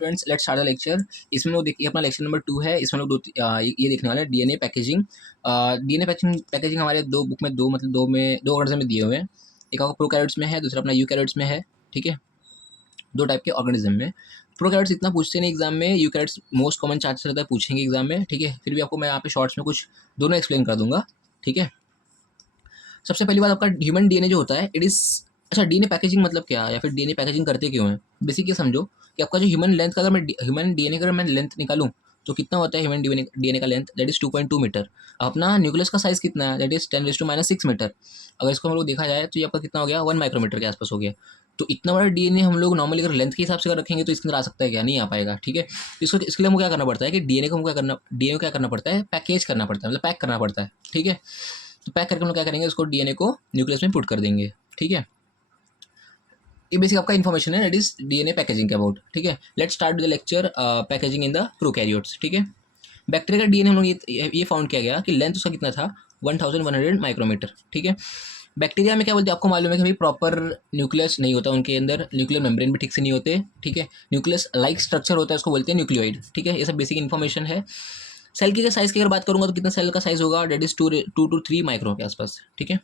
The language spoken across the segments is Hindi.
Friends let's start the lecture. इसमें लोग देखिए अपना लेक्चर नंबर 2 है। इसमें लोग ये देखने वाले हैं डीएनए पैकेजिंग। डीएनए पैकेजिंग हमारे दो बुक में दो ऑर्गेनिज्म में दिए हुए हैं। एक आपको प्रोकैरियोट्स में है, दूसरा अपना यूकैरियोट्स में है। ठीक है, दो टाइप के ऑर्गेनिज्म में। प्रोकैरियोट्स इतना पूछते नहीं एग्जाम में, यूकैरियोट्स मोस्ट कॉमन चांसेस रहता है पूछेंगे एग्जाम में। ठीक है, फिर भी आपको मैं यहाँ पे शॉर्ट्स में कुछ दोनों एक्सप्लेन कर दूंगा। ठीक है, सबसे पहली बात आपका ह्यूमन डीएनए जो होता है इट इज़, अच्छा डीएनए पैकेजिंग मतलब क्या है या फिर डीएनए पैकेजिंग करते क्यों है। बेसिक ये समझो कि आपका जो ह्यूमन लेंथ का, अगर मैं ह्यूमन डीएनए का अगर मैं लेंथ निकालूं तो कितना होता है ह्यूमन डीएनए का लेंथ, दैट इज 2.2 मीटर। अपना न्यूक्लियस का साइज कितना है, दैट इज 10⁻⁶ मीटर। अगर इसको हम लोग देखा जाए तो ये आपका कितना हो गया, 1 माइक्रोमीटर के आसपास हो गया। तो इतना बड़ा डीएनए हम लोग नॉर्मली अगर लेंथ के हिसाब से अगर रखेंगे तो इसके अंदर आ सकता है क्या, नहीं आ पाएगा। ठीक है, तो इसके लिए हमको क्या करना पड़ता है कि डीएनए को क्या करना पड़ता है, पैकेज करना पड़ता है, मतलब पैक करना पड़ता है। ठीक है, तो पैक करके हम लोग क्या करेंगे, उसको डीएनए को न्यूक्लियस में पुट कर देंगे। ठीक है, ये बेसिक आपका इन्फॉर्मेशन है, दैट इज डीएनए पैकेजिंग के अबाउट। ठीक है, let's start with the lecture packaging in the prokaryotes. ठीक है, बैक्टीरिया का डीएनए हम लोग ये फाउंड किया गया कि लेंथ उसका कितना था, 1100 माइक्रोमीटर। ठीक है, बैक्टीरिया में क्या बोलते हैं आपको मालूम है कि भाई प्रॉपर न्यूक्लियस नहीं होता उनके अंदर, न्यूक्लियर मेम्ब्रेन भी ठीक से नहीं होते। ठीक है, न्यूक्लियस लाइक स्ट्रक्चर होता है, उसको बोलते हैं न्यूक्लियोइड। ठीक है, ये सब बेसिक इन्फॉर्मेशन है। सेल की साइज की अगर बात करूंगा तो कितना सेल का साइज होगा, डेट इज 2 to 3 माइक्रो के आसपास। ठीक है, तो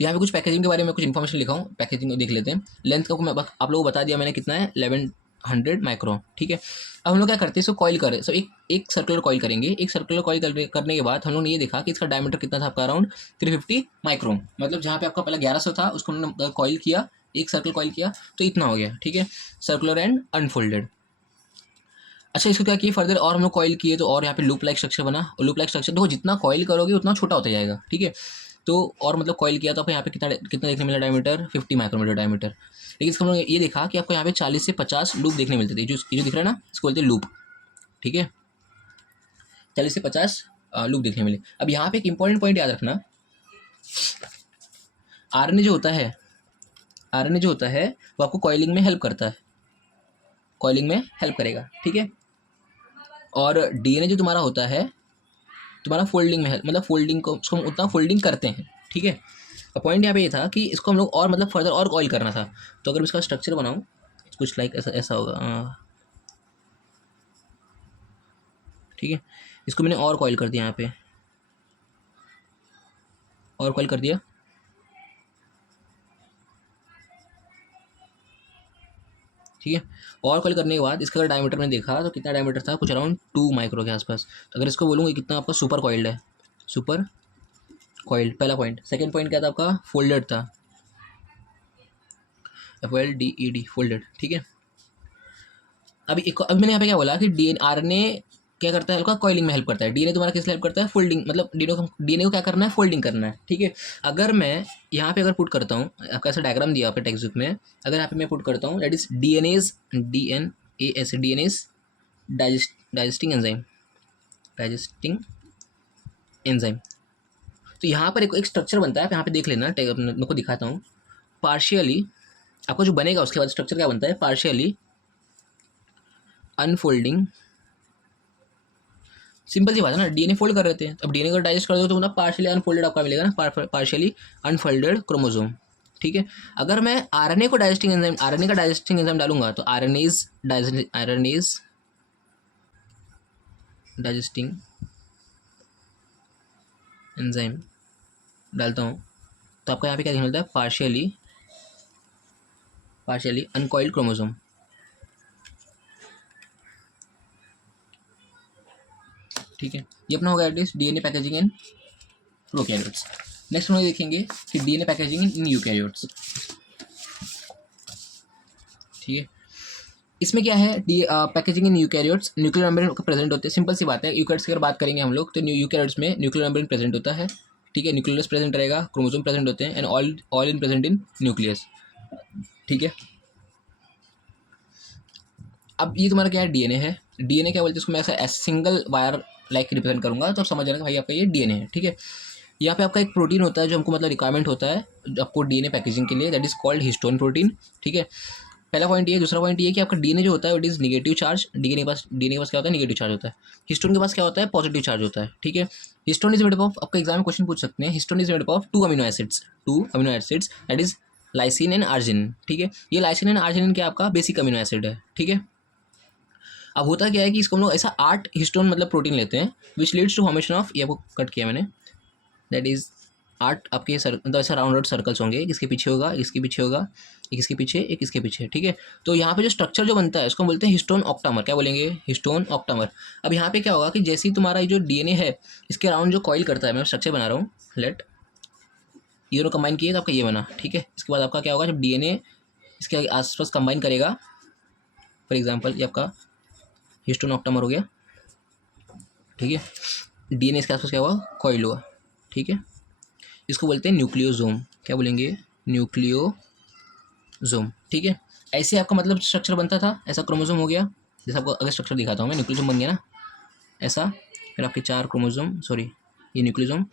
यहाँ पे कुछ पैकेजिंग के बारे में कुछ इन्फॉर्मेशन लिखा हूँ, पैकेजिंग को देख लेते हैं। लेंथ का मैं आप लोगों को बता दिया मैंने कितना है, 1100 माइक्रो। ठीक है, अब हम लोग क्या करते हैं, इसको कॉइल करें। सो एक सर्कुलर कॉइल करेंगे। एक सर्कुलर कॉइल करने के बाद हम लोग ने ये देखा कि इसका डायमीटर कितना था आपका, अराउंड 350 माइक्रो। मतलब जहाँ पे आपका पहले 1100 था उसको हमने कॉइल किया, एक सर्कल कॉइल किया तो इतना हो गया। ठीक है, सर्कुलर एंड अनफोल्डेड। अच्छा, इसको क्या किए फर्दर और हम लोग कॉइल किए तो और यहाँ पे लूप लाइक स्ट्रक्चर बना। और लूप लाइक स्ट्रक्चर देखो जितना कॉइल करोगे उतना छोटा होता जाएगा। ठीक है, तो और मतलब कॉइल किया तो आपको यहाँ पे कितना कितना देखने मिला, डायमीटर 50 माइक्रोमीटर डायमीटर। लेकिन इसको हम लोग ये देखा कि आपको यहाँ पे 40 से 50 लूप देखने मिलते थे। ये जो दिख रहा है ना, इसको बोलते हैं लूप। ठीक है, 40 से 50 लूप देखने मिले। अब यहाँ पे एक इंपॉर्टेंट पॉइंट याद रखना, आरएनए जो होता है वो आपको कॉइलिंग में हेल्प करता है, कॉइलिंग में हेल्प करेगा। ठीक है, और डीएनए जो तुम्हारा होता है तुम्हारा फोल्डिंग में है, मतलब फोल्डिंग को उसको हम उतना फोल्डिंग करते हैं। ठीक है, पॉइंट यहाँ पे ये था कि इसको हम लोग और मतलब फर्दर और कॉइल करना था। तो अगर मैं इसका स्ट्रक्चर बनाऊँ कुछ लाइक ऐसा होगा। ठीक है, इसको मैंने और कॉइल कर दिया, यहाँ पे और कॉइल कर दिया। ठीक है, और कॉइल करने के बाद इसका अगर डायमीटर मैंने देखा तो कितना डायमीटर था, कुछ अराउंड 2 माइक्रो के आसपास। तो अगर इसको बोलूँगा कितना आपका सुपर कॉइल्ड है, सुपर कॉइल्ड पहला पॉइंट। सेकेंड पॉइंट क्या था आपका, फोल्डेड था, FOLDED फोल्डेड। ठीक है, अभी मैंने यहाँ पे क्या बोला कि आरएनए क्या करता है, हल्का कॉइलिंग में हेल्प करता है। डीएनए तुम्हारा किस हेल्प करता है, फोल्डिंग, मतलब डीएनए को क्या करना है, फोल्डिंग करना है। ठीक है, अगर मैं यहाँ पे अगर पुट करता हूँ, आपका ऐसा डायग्राम दिया आपके टेक्स्ट बुक में, अगर यहाँ पे मैं पुट करता हूँ that is DNS digesting enzyme. तो यहाँ पर एक स्ट्रक्चर बनता है, आप यहाँ पे देख लेना, मैं को दिखाता हूँ। पार्शियली आपको जो बनेगा उसके बाद स्ट्रक्चर क्या बनता है, पार्शियली अनफोल्डिंग। सिंपल सी बात है ना, डीएनए फोल्ड कर रहे थे, अब डीएनए को डाइजेस्ट कर दो तो मतलब पार्शियली अनफोल्डेड आपका मिलेगा ना, पार्शियली अनफोल्डेड क्रोमोसोम। ठीक है, अगर मैं आरएनए का डाइजेस्टिंग एंजाइम डालूंगा तो आरएनएज डाइजेस्टिंग एंजाइम डालता हूँ तो आपको यहाँ पे क्या मिलता है, पार्शियली अनकॉइल्ड क्रोमोसोम। ठीक है, ये अपना होगा at least DNA packaging in prokaryotes. Next हम देखेंगे कि डीएनए पैकेजिंग इन यूकैरियोट्स। ठीक है, इसमें क्या है, packaging in eukaryotes, nuclear membrane present होते हैं। सिंपल सी बात है, यूकैरियोट्स की अगर बात करेंगे हम लोग तो यूकैरियोट्स में न्यूक्लियर मेम्ब्रेन प्रेजेंट होता है। ठीक है, न्यूक्लियस प्रेजेंट रहेगा, क्रोमोसोम प्रेजेंट होते हैं and all in present in nucleus. ठीक है, अब ये तुम्हारा क्या है, डीएनए है। डीएनए क्या बोलते हैं इसको, मैं ऐसा सिंगल वायर लाइक रिप्रेजेंट करूंगा तो आप समझ जाना कि भाई आपका ये डीएनए है। ठीक है, यहाँ पे आपका एक प्रोटीन होता है जो हमको मतलब रिक्वायरमेंट होता है आपको डीएनए पैकेजिंग के लिए, that is called histone protein. ठीक है, पहला पॉइंट ये। दूसरा पॉइंट ये कि आपका डीएनए जो होता है it is negative charge. DNA के पास क्या होता है, निगेटिव चार्ज होता है। हिस्टोन के पास क्या होता है, पॉजिटिव चार्ज होता है। ठीक है, histone is made up of, आपका एग्जाम में क्वेश्चन पूछ सकते हैं, histone is made up of 2 amino acids that is lysine and arginine. ठीक है, ये लाइसिन एंड आर्जिनिन क्या आपका बेसिक अमीनो एसिड है। ठीक है, अब होता क्या है कि इसको हम लोग ऐसा 8 हिस्टोन मतलब प्रोटीन लेते हैं which leads to formation of, ये आपको कट किया मैंने, दैट इज 8 आपके मतलब ऐसा राउंडेड सर्कल्स होंगे, एक इसके पीछे होगा, एक इसके पीछे होगा, एक इसके पीछे, एक इसके पीछे, ठीक है। तो यहाँ पे जो स्ट्रक्चर जो बनता है उसको हम बोलते हैं हिस्टोन ऑक्टामर। क्या बोलेंगे? Histone octamer. अब यहाँ पे क्या होगा कि जैसे ही तुम्हारा ये जो डीएनए है इसके अराउंड जो कॉइल करता है, मैं स्ट्रक्चर बना रहा हूँ, लेट ये दोनों कंबाइन किए तो आपका ये बना, ठीक है। इसके बाद आपका क्या होगा, जब डीएनए इसके आसपास कंबाइन करेगा, फॉर एग्जांपल ये आपका हिस्टोन ऑक्टामर हो गया, ठीक है। डीएनए इसके आसपास क्या हुआ, कॉइल हुआ, ठीक है। इसको बोलते हैं न्यूक्लियोसोम। क्या बोलेंगे? न्यूक्लियोसोम, ठीक है। ऐसे आपका मतलब स्ट्रक्चर बनता था, ऐसा क्रोमोसोम हो गया। जैसे आपको अगर स्ट्रक्चर दिखाता हूँ मैं, न्यूक्लियोसोम बन गया ना ऐसा, फिर आपके 4 क्रोमोसोम, सॉरी ये न्यूक्लियोसोम,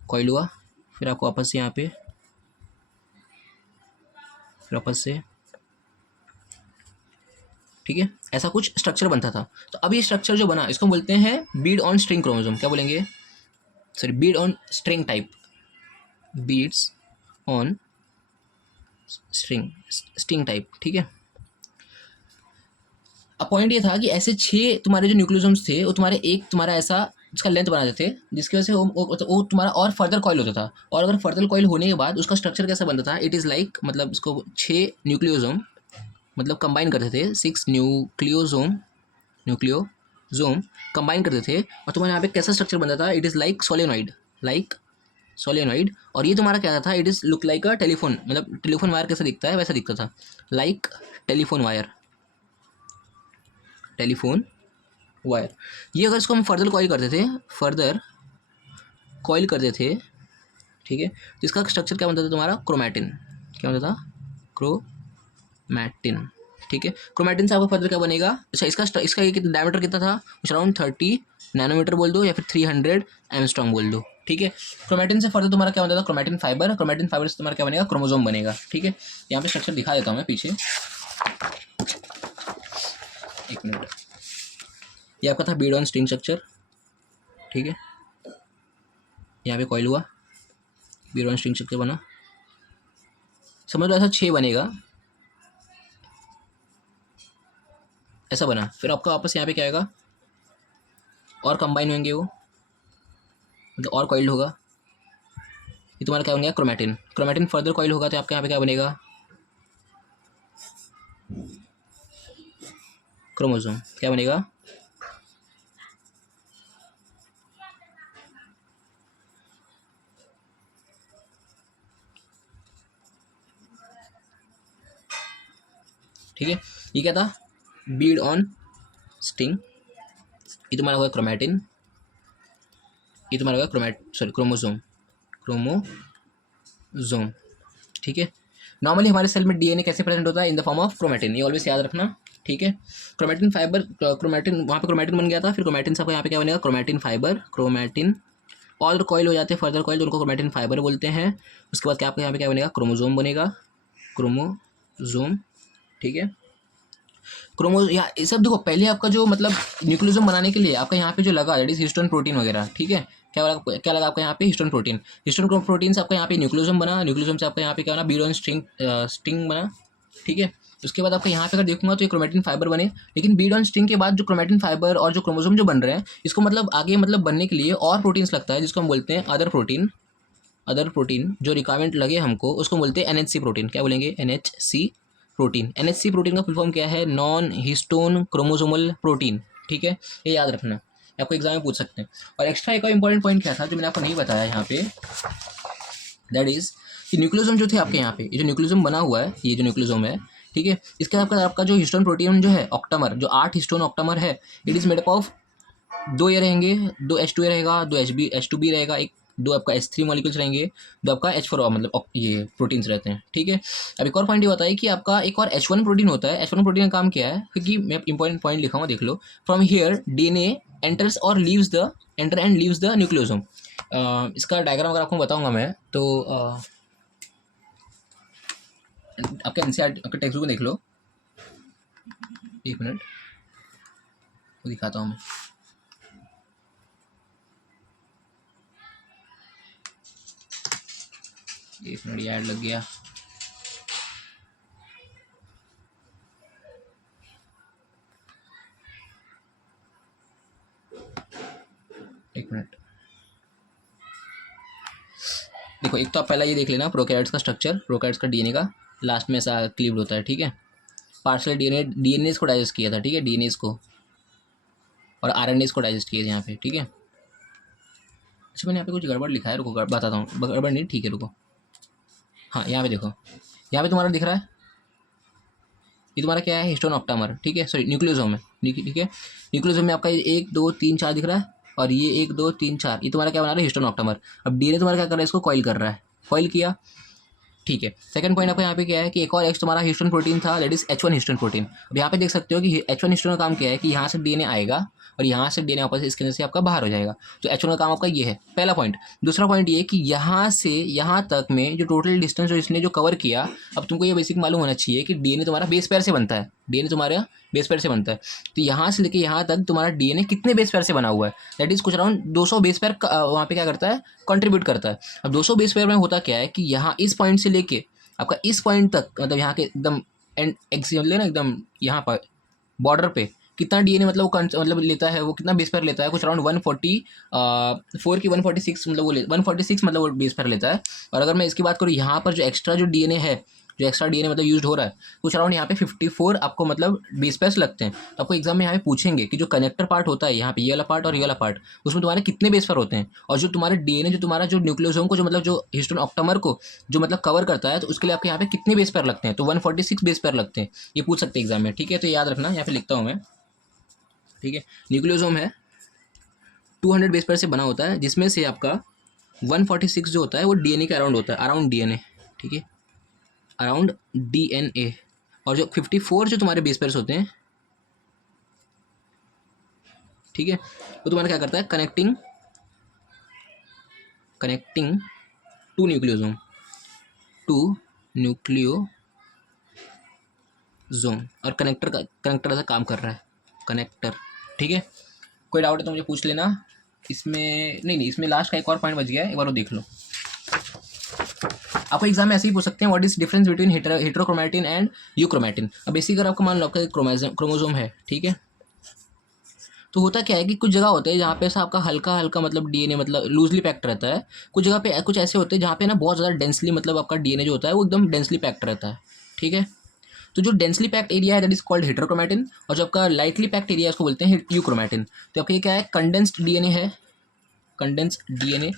कॉइल हुआ, फिर आपको वापस से यहाँ पे, फिर वापस से, ठीक है। ऐसा कुछ स्ट्रक्चर बनता था। तो अब ये स्ट्रक्चर जो बना इसको बोलते हैं बीड ऑन स्ट्रिंग क्रोमोसोम। क्या बोलेंगे? Sorry, Beed on string type, beads on string type, ठीक है। अब पॉइंट ये था कि ऐसे 6 तुम्हारे जो न्यूक्लियोसोम्स थे वो तुम्हारे एक तुम्हारा ऐसा जिसका लेंथ बना देते थे, जिसकी वजह से वो तुम्हारा और फर्दर कॉइल होता था। और अगर फर्दर कॉइल होने के बाद उसका स्ट्रक्चर कैसा बनता था, इट इज़ लाइक, मतलब इसको 6 न्यूक्लियोसोम मतलब कंबाइन करते थे, 6 न्यूक्लियोसोम कंबाइन करते थे, और तुम्हारे यहाँ पे कैसा स्ट्रक्चर बनता था, it is like solenoid, like solenoid. और ये तुम्हारा क्या था, it is look like a telephone, मतलब टेलीफोन वायर कैसा दिखता है वैसा दिखता था, like telephone wire, telephone wire. ये अगर इसको हम फर्दर कॉइल करते थे, फर्दर कॉइल करते थे, ठीक है, तो इसका स्ट्रक्चर क्या बनता था तुम्हारा, क्रोमैटिन। क्या बनता था? क्रोमैटिन, ठीक है। क्रोमैटिन से आपका फर्दर क्या बनेगा? अच्छा, इसका ये कितना डायमीटर कितना था, कुछ अराउंड 30 नैनोमीटर बोल दो, या फिर 300 एंगस्ट्रॉम बोल दो, ठीक है। क्रोमैटिन से फर्दर तुम्हारा क्या बनता था, क्रोमैटिन फाइबर। क्रोमैटिन फाइबर से तुम्हारा क्या बनेगा, क्रोमोसोम बनेगा, ठीक है। यहाँ पे स्ट्रक्चर दिखा देता हूँ मैं पीछे, एक मिनट। ये आपका था बीड ऑन स्ट्रिंग स्ट्रक्चर, ठीक है। यहाँ पे कॉइल हुआ, बीड ऑन स्ट्रिंग स्ट्रक्चर बना, समझ लो ऐसा 6 बनेगा, ऐसा बना। फिर आपका वापस यहाँ पे क्या आएगा, और कंबाइन होंगे वो, मतलब और कॉइल्ड होगा। ये तुम्हारा क्या बनेगा, क्रोमैटिन। क्रोमैटिन फर्दर कॉइल होगा तो आपके यहाँ पे क्या बनेगा, क्रोमोसोम। क्या बनेगा, ठीक है। ये क्या था, बीड ऑन स्टिंग। ये तुम्हारा होगा क्रोमैटिन, ये तुम्हारा होगा क्रोमोसोम, क्रोमोसोम, ठीक है। नॉर्मली हमारे सेल में डीएनए कैसे प्रेजेंट होता है, in the form of chromatin, ये ऑलवेज याद रखना, ठीक है। क्रोमैटिन फाइबर, क्रोमैटिन वहाँ पे क्रोमैटिन बन गया था, फिर क्रोमैटिन से आपको यहाँ पे क्या बनेगा, क्रोमैटिन फाइबर, क्रोमैटिन और कॉइल हो जाते हैं फर्दर कॉइल, उनको क्रोमैटिन फाइबर बोलते हैं। उसके बाद क्या आपका यहाँ पे क्या बनेगा, क्रोमोसोम बनेगा, क्रोमोसोम, ठीक है। या ये सब देखो, पहले आपका जो मतलब न्यूक्लियोसोम बनाने के लिए आपका यहाँ पे जो लगा दैट इज हिस्टोन प्रोटीन वगैरह, ठीक है। क्या लगा आपका यहाँ पे, हिस्टोन प्रोटीन। हिस्टोन प्रोटीन से आपका यहाँ पे न्यूक्लियोसोम बना, न्यूक्लियोसोम से आपका यहाँ पे क्या बना, बीड ऑन स्ट्रिंग बना, ठीक है। उसके बाद आपका यहाँ पे अगर देखूंगा तो ये क्रोमैटिन फाइबर बने। लेकिन बीड ऑन स्ट्रिंग के बाद जो क्रोमैटिन फाइबर और जो क्रोमोसोम जो बन रहे हैं, इसको मतलब आगे मतलब बनने के लिए और प्रोटीन्स लगता है, जिसको हम बोलते हैं अदर प्रोटीन। अदर प्रोटीन जो रिक्वायरमेंट लगे हमको उसको बोलते हैं एनएचसी प्रोटीन। क्या बोलेंगे, एनएचसी प्रोटीन। एनएचसी प्रोटीन का फुल फॉर्म क्या है, नॉन हिस्टोन क्रोमोसोमल प्रोटीन, ठीक है। ये याद रखना, आपको एग्जाम में पूछ सकते हैं। और एक्स्ट्रा एक और इंपॉर्टेंट पॉइंट क्या था जो मैंने आपको नहीं बताया यहाँ पे, दैट इज कि न्यूक्लियोसोम जो थे आपके यहाँ पे, ये जो न्यूक्लियोसोम बना हुआ है, ये जो न्यूक्लियोसोम है, ठीक है, इसके आपका जो हिस्टोन प्रोटीन जो है ऑक्टामर, जो 8 हिस्टोन ऑक्टामर है, it is made up of 2 ये रहेंगे, 2 H2A रहेगा, 2 H2B रहेगा, एक 2 आपका H3 मॉलिक्यूल्स रहेंगे, 2 आपका H4 मतलब ये प्रोटीन्स रहते हैं, ठीक है। अब एक और पॉइंट ये होता है कि आपका एक और H1 प्रोटीन होता है। H1 प्रोटीन का काम क्या है, क्योंकि मैं इंपॉर्टेंट पॉइंट लिखा हूँ, देख लो। फ्रॉम हियर डीएनए एंटर्स और leaves the enter and leaves the nucleosome. इसका डायग्राम अगर आपको बताऊंगा मैं तो आपके एनसीईआरटी आपके टेक्स्ट बुक में देख लो, एक मिनट वो दिखाता हूँ मैं। एक मिनट, ऐड लग गया। एक मिनट, देखो एक तो आप पहला ये देख लेना प्रोकैरियोट्स का स्ट्रक्चर, प्रोकैरियोट्स का डीएनए का लास्ट में ऐसा क्लीव्ड होता है, ठीक है। पार्शियल डीएनए को डाइजेस्ट किया था, ठीक है, डीएनए को, और आरएनए को डाइजेस्ट किया था यहाँ पे, ठीक है। अच्छा मैंने यहाँ पे कुछ गड़बड़ लिखा है, रुको बताता हूँ, गड़बड़ नहीं, ठीक है रुको। हाँ यहाँ पे देखो, यहाँ पे तुम्हारा दिख रहा है, ये तुम्हारा क्या है, हिस्टोन ऑक्टामर, ठीक है, सॉरी न्यूक्लियोसोम है, ठीक है। न्यूक्लियोसोम में आपका 1 2 3 4 दिख रहा है, और ये 1 2 3 4, ये तुम्हारा क्या बना रहा है, हिस्टोन ऑक्टामर। अब डीएनए तुम्हारा क्या कर रहा है, इसको कॉइल कर रहा है, कॉइल किया, ठीक है। सेकंड पॉइंट आपका यहाँ पे क्या है कि एक और एक्स तुम्हारा हिस्टोन प्रोटीन था, that is H1 histone protein. अब यहाँ पे देख सकते हो कि H1 हिस्टोन का काम क्या है कि यहाँ से डीएनए आएगा और यहाँ से डीएनए वापस इसके अंदर से आपका बाहर हो जाएगा। तो H1 का काम आपका ये है, पहला पॉइंट। दूसरा पॉइंट ये कि यहाँ से यहाँ तक में जो टोटल डिस्टेंस जो इसने जो कवर किया, अब तुमको ये बेसिक मालूम होना चाहिए कि डीएनए तुम्हारा बेस पेयर से बनता है, डीएनए तुम्हारा बेस पेयर से बनता है। तो यहाँ से लेके यहाँ तक तुम्हारा डीएनए कितने बेस पेयर से बना हुआ है, दैट इज कुछ अराउंड 200 बेस पेयर वहाँ पे क्या करता है, कंट्रीब्यूट करता है। अब 200 बेस पेयर में होता क्या है कि यहाँ इस पॉइंट से लेके आपका इस पॉइंट तक, मतलब यहाँ के एकदम एंड एक्सियल ना, एकदम यहाँ पर बॉर्डर पे कितना डीएनए मतलब वो मतलब लेता है, वो कितना बेस पेयर लेता है, कुछ अराउंड 144 की 146 मतलब वो 146 मतलब वो बेस पेयर लेता है। और अगर मैं इसकी बात करूँ, यहाँ पर जो एक्स्ट्रा जो डीएनए है, जो एक्स्ट्रा डीएनए मतलब यूज हो रहा है, कुछ अराउंड यहाँ पे 54 आपको मतलब बेस पेयर्स लगते हैं। तो आपको एग्जाम में यहाँ पे पूछेंगे कि जो कनेक्टर पार्ट होता है यहाँ पे, ये वाला पार्ट और ये वाला पार्ट, उसमें तुम्हारे कितने बेस पेयर होते हैं, और जो तुम्हारे डीएनए जो तुम्हारा जो न्यूक्लियोसोम को जो मतलब जो हिस्टोन ऑक्टामर को जो मतलब कवर करता है, तो उसके लिए आपके यहाँ पे कितने बेस पेयर लगते हैं, तो 146 बेस पेयर लगते हैं, ये पूछ सकते हैं एग्जाम में, ठीक है। तो याद रखना, यहाँ पे लिखता हूँ मैं, ठीक है। न्यूक्लियोसोम है 200 बेस पेयर से बना होता है, जिसमें से आपका 146 जो होता है वो डीएनए के अराउंड होता है, अराउंड डीएनए, ठीक है, अराउंड डीएनए। और जो 54 जो तुम्हारे बेस पेयर्स होते हैं, ठीक है, वो तुम्हारा क्या करता है, कनेक्टिंग टू न्यूक्लियोसोम, और कनेक्टर ऐसा काम कर रहा है, कनेक्टर, ठीक है। कोई डाउट है तो मुझे पूछ लेना। इसमें नहीं, इसमें लास्ट का एक और पॉइंट बच गया है, एक बार वो देख लो। आपको एग्जाम में ऐसे ही पूछ सकते हैं, what is difference between heterochromatin and euchromatin. अब बेसिक अगर आपको मान लो आपका क्रोमोसोम है, ठीक है, तो होता क्या है कि कुछ जगह होते हैं जहाँ पे ऐसा आपका हल्का हल्का मतलब डीएनए मतलब लूजली पैक्ड रहता है, कुछ जगह पे कुछ ऐसे होते हैं जहाँ पे ना बहुत ज़्यादा डेंसली मतलब आपका डीएनए जो होता है वो एकदम डेंसली पैक्ड रहता है, ठीक है। तो जो डेंसली पैक्ड एरिया है दैट इज कॉल्ड हेटेरोक्रोमैटिन, और जो आपका लाइटली पैक्ड एरिया है उसको बोलते हैं यूक्रोमैटिन। तो आपका ये क्या है, कंडेंस्ड डीएनए है, कंडेंस्ड डीएनए।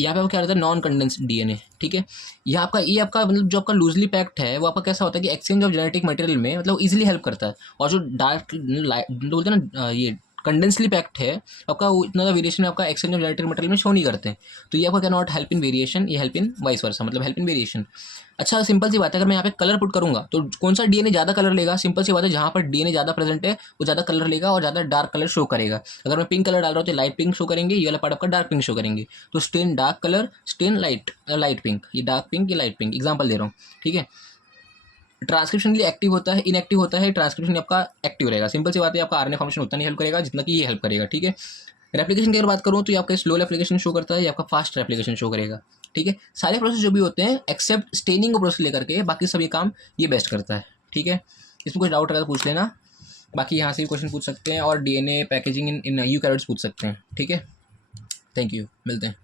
यहाँ पे वो क्या रहता है, नॉन कंडेंस्ड डीएनए, ठीक है। यहाँ आपका ये आपका मतलब जो आपका लूजली पैक्ड है वो आपका कैसा होता है कि एक्सचेंज ऑफ जेनेटिक मटेरियल में मतलब इजीली हेल्प करता है। और जो डार्क बोलते हैं ना ये कंडेंसली पैक्ड है, आपका इतना ज़्यादा वेरिएशन आपका एक्सचेंज ऑफ जेनेटिक मटेरियल में शो नहीं करते हैं। तो ये आपका क्या नॉट हेल्प इन वेरिएशन, ये हेल्प इन वाइस वर्सा, मतलब हेल्प इन वेरिएशन। अच्छा सिंपल सी बात है, अगर मैं यहाँ पे कलर पुट करूँगा तो कौन सा डीएनए ज़्यादा कलर लेगा, सिंपल सी बात है, जहाँ पर डीएनए ज़्यादा प्रेजेंट है वो ज़्यादा कलर लेगा और ज़्यादा डार्क कलर शो करेगा। अगर मैं पिंक कलर डाल रहा हूँ तो लाइट पिंक शो करेंगे, ये वाला पार्ट आपका डार्क पिंक शो करेंगे। तो stain dark colour, stain light pink, ये डार्क पिंक, ये लाइट पिंक, एग्जाम्पल दे रहा हूँ, ठीक है। ट्रांसक्रिप्शन के लिए एक्टिव होता है, इनएक्टिव होता है, ट्रांसक्रिप्शन आपका एक्टिव रहेगा। सिंपल सी बात है, आपका आरएनए फॉर्मेशन उतना नहीं हेल्प करेगा जितना कि ये हेल्प करेगा, ठीक है। रेप्लिकेशन की अगर बात करूँ तो ये आपका स्लो रेप्लिकेशन शो करता है, ये आपका फास्ट रेप्लिकेशन शो करेगा, ठीक है। सारे प्रोसेस जो भी होते हैं एक्सेप्ट स्टेनिंग का प्रोसेस लेकर के बाकी सभी काम ये बेस्ट करता है, ठीक है। इसमें कुछ डाउट रहा तो पूछ लेना, बाकी यहाँ से भी क्वेश्चन पूछ सकते हैं, और डीएनए पैकेजिंग इन यूकैरियोट्स पूछ सकते हैं, ठीक है। थैंक यू, मिलते हैं।